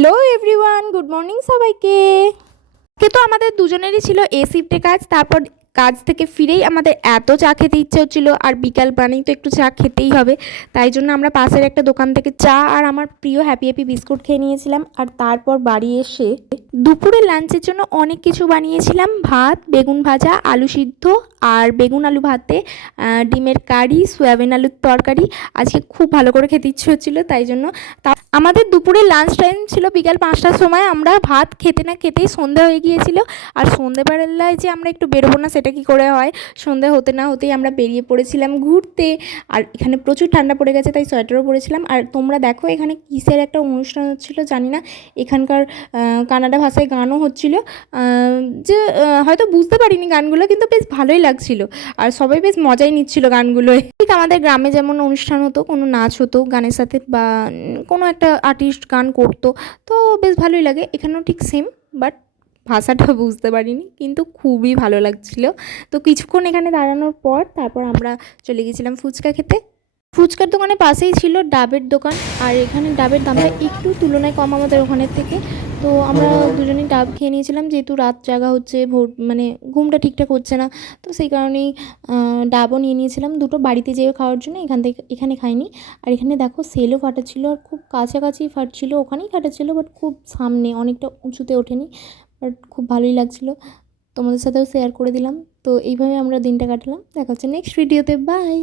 Hello everyone, good morning সবাইকে। তো আমাদের দুজনেরই ছিল এ শিফটে কাজ। তারপর কাজ থেকে ফিরেই আমাদের এত চা খেতে ইচ্ছে হচ্ছিলো, আর বিকাল বানেই তো একটু চা খেতেই হবে। তাই জন্য আমরা পাশের একটা দোকান থেকে চা আর আমার প্রিয় হ্যাপি হ্যাপি বিস্কুট খেয়ে নিয়েছিলাম। আর তারপর বাড়ি এসে দুপুরে লাঞ্চের জন্য অনেক কিছু বানিয়েছিলাম। ভাত, বেগুন ভাজা, আলু সিদ্ধ আর বেগুন আলু ভাতে, ডিমের কারি, সয়াবিন আলুর তরকারি। আজকে খুব ভালো করে খেতে ইচ্ছে হচ্ছিলো, তাই জন্য আমাদের দুপুরে লাঞ্চ টাইম ছিল বিকাল 5টার সময়। আমরা ভাত খেতে না খেতেই সন্ধ্যা হয়ে গিয়েছিল। আর সন্ধ্যেবেলায় যে আমরা একটু বেরোবো না সেটা কি করে হয়, সন্ধ্যা হতে না হতেই আমরা বেরিয়ে পড়েছিলাম ঘুরতে। আর এখানে প্রচুর ঠান্ডা পড়ে গেছে, তাই সোয়েটারও পরেছিলাম। আর তোমরা দেখো এখানে কিসের একটা অনুষ্ঠান হচ্ছিলো জানি না। এখানকার কানাডা ভাষায় গানও হচ্ছিল, যে হয়তো বুঝতে পারিনি গানগুলো, কিন্তু বেশ ভালোই লাগছিল। আর সবাই বেশ মজাই নিচ্ছিল গানগুলোয়। ঠিক আমাদের গ্রামে যেমন অনুষ্ঠান হতো, কোনো নাচ হতো গানের সাথে, বা কোনো একটা আর্টিস্ট গান করতো, তো বেশ ভালোই লাগে। এখানেও ঠিক সেম, বাট ভাষাটা বুঝতে পারিনি, কিন্তু খুবই ভালো লাগছিল। তো কিছুক্ষণ এখানে দাঁড়ানোর পর তারপর আমরা চলে গেছিলাম ফুচকা খেতে। ফুচকার দোকানের পাশেই ছিল ডাবের দোকান, আর এখানে ডাবের দামটা একটু তুলনায় কম আমাদের ওখানের থেকে। তো আমরা দুজনেই ডাব খেয়ে নিয়েছিলাম, যেহেতু রাত জাগা হচ্ছে, ভোর মানে ঘুমটা ঠিকঠাক হচ্ছে না, তো সেই কারণেই ডাবও নিয়ে নিয়েছিলাম দুটো বাড়িতে যেয়ে খাওয়ার জন্য। এখানে খাইনি। আর এখানে দেখো সেলও ফাটাচ্ছিল, আর খুব কাছাকাছি ফাটছিল, ওখানেই ফাটাচ্ছিল, বাট খুব সামনে, অনেকটা উঁচুতে ওঠেনি। বাট খুব ভালোই লাগছিলো, তোমাদের সাথেও শেয়ার করে দিলাম। তো এইভাবে আমরা দিনটা কাটালাম। দেখা হচ্ছে নেক্সট ভিডিওতে, বাই।